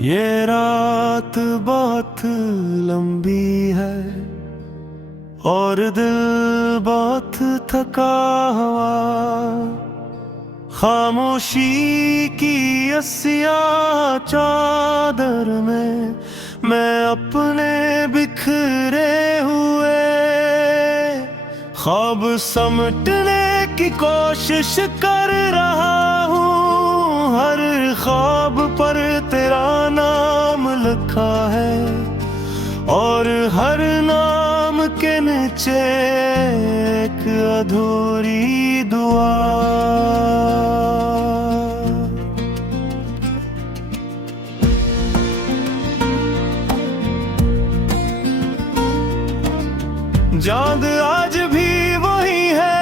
ये रात बहुत लंबी है और दिल बहुत थका हुआ। खामोशी की स्याह चादर में मैं अपने बिखरे हुए ख्वाब समेटने की कोशिश कर रहा हूँ। हर ख्वाब पर तेरा नाम लिखा है और हर नाम के नीचे एक अधूरी दुआ। चाँद आज भी वही है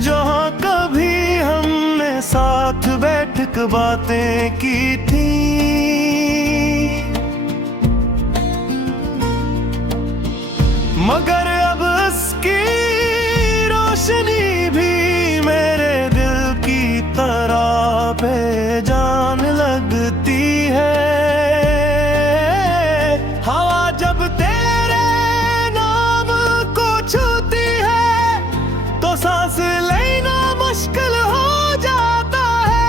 जहाँ कभी हमने साथ बैठ कर बातें की थी। मगर अब उसकी रोशनी भी मेरे दिल की तरह बेजान लगती है। हवा जब तेरे नाम को छूती है तो सांस लेना मुश्किल हो जाता है।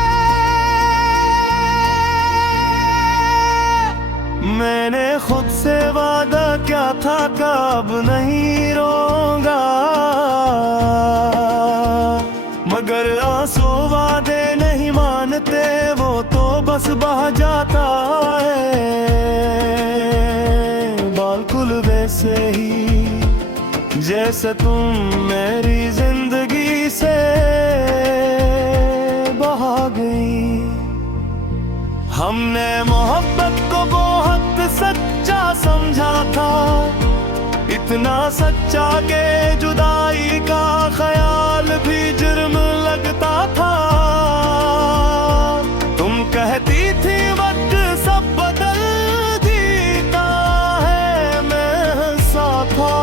मैंने खुद से वादा क्या था कब नहीं रोऊंगा, मगर आंसू वादे नहीं मानते वो तो बस बह जाता है। बिल्कुल वैसे ही जैसे तुम मेरी जिंदगी से बहा गई। हमने मोहब्बत को बहुत सच्चा समझा था, इतना सच्चा के जुदाई का ख्याल भी जुर्म लगता था। तुम कहती थी वक्त सब बदल जीता है, मैं हंसा था।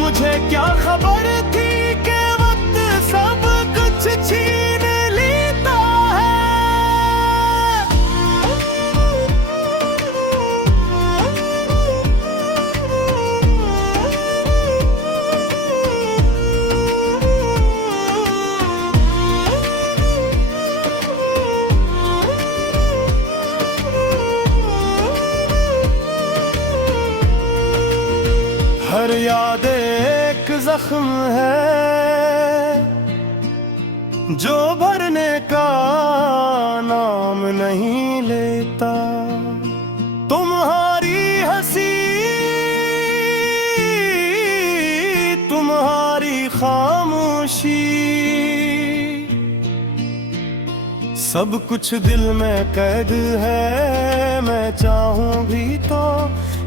मुझे क्या खबर थी कि वक्त सब कुछ छीन लेता है। हर याद एक जख्म है जो भरने का नाम नहीं लेता। तुम्हारी हंसी तुम्हारी खामोशी सब कुछ दिल में कैद है। मैं चाहूं भी तो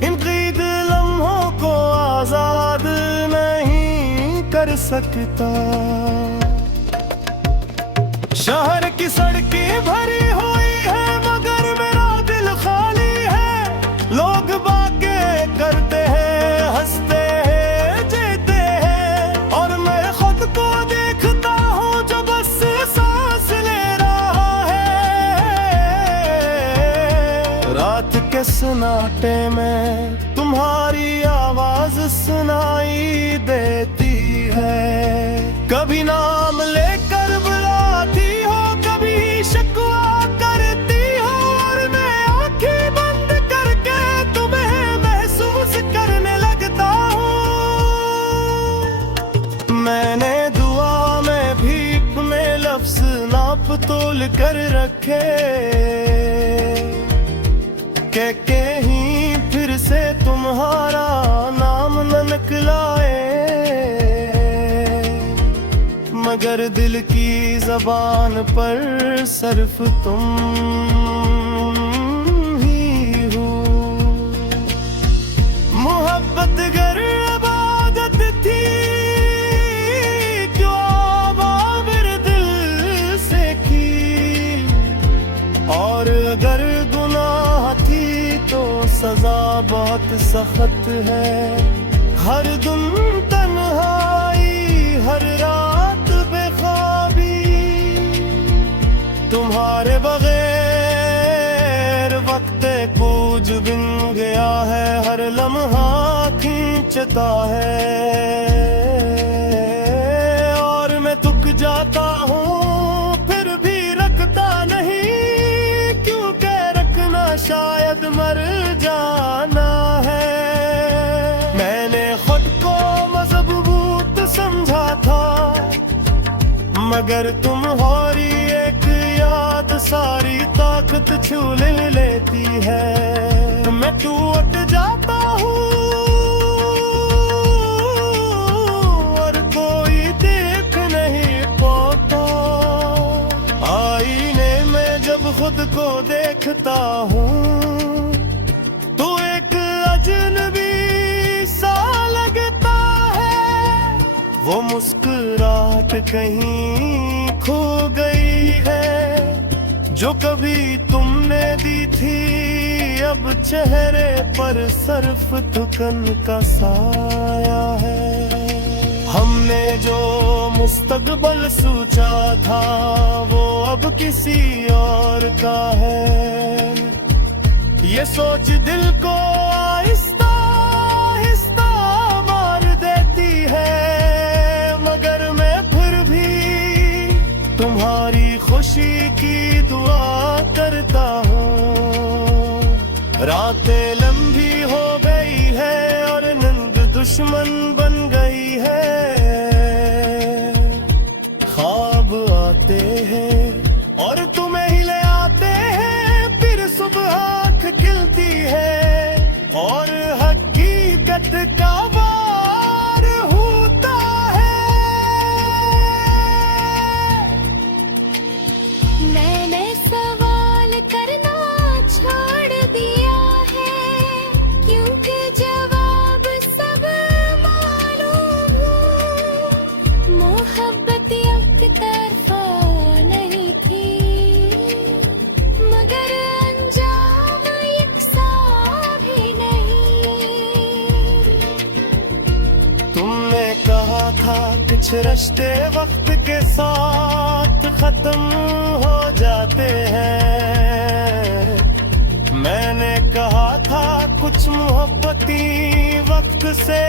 इन कैद लम्हों को आजाद नहीं कर सकता। शहर की सड़कें भरी हुई है मगर मेरा दिल खाली है। लोग बातें करते हैं, हंसते हैं, जीते हैं और मैं खुद को देखता हूँ जो बस सांस ले रहा है। रात के सन्नाटे में तुम्हारी आवाज सुनाई देती है। कभी नाम लेकर बुलाती हो, कभी शिकवा करती हो और मैं आंखें बंद करके तुम्हें महसूस करने लगता हूँ। मैंने दुआ में भीख में लफ्ज नाप तोल कर रखे के कहीं फिर से तुम्हारा नाम न निकलाए। मगर दिल की ज़बान पर सिर्फ तुम ही हो। मोहब्बत गर इबादत थी क्यों आवाज़ दिल से की, और अगर गुनाह थी तो सजा बहुत सख्त है। हर दिन तन्हाई हर रात तुम्हारे बगैर वक्त कूच बिन गया है, हर लम्हा खींचता है और मैं थक जाता हूँ फिर भी रखता नहीं, क्योंकि रखना शायद मर जाना है। मैंने खुद को मजबूत समझा था, मगर तुम्हारी एक याद सारी ताकत छू लेती है। मैं टूट जाता हूँ और कोई देख नहीं पाता, आईने में जब खुद को देखता हूँ तो एक अजनबी सा लगता है। वो मुस्कुराहट कहीं खो गई है जो कभी तुमने दी थी, अब चेहरे पर सिर्फ थकन का साया है। हमने जो मुस्तकबल सोचा था वो अब किसी और का है, ये सोच दिल को आहिस्ता आहिस्ता मार देती है। मगर मैं फिर भी तुम्हारी खुशी की दुआ करता हूँ। रातें लंबी हो गई है और नींद दुश्मन बन गई है, ख्वाब आते हैं और तुम्हें ही ले आते हैं, फिर सुबह आँख खिलती है और हकीकत का वार होता है। मैंने सवाल करना छोड़ दिया है, क्योंकि जवाब सब मालूम हूँ। मोहब्बत एक तरफा नहीं थी, मगर अंजाम यकसां भी नहीं। तुमने कहा था कुछ रिश्ते वक्त के साथ खत्म हो जाते हैं, मैंने कहा था कुछ मोहब्बती वक्त से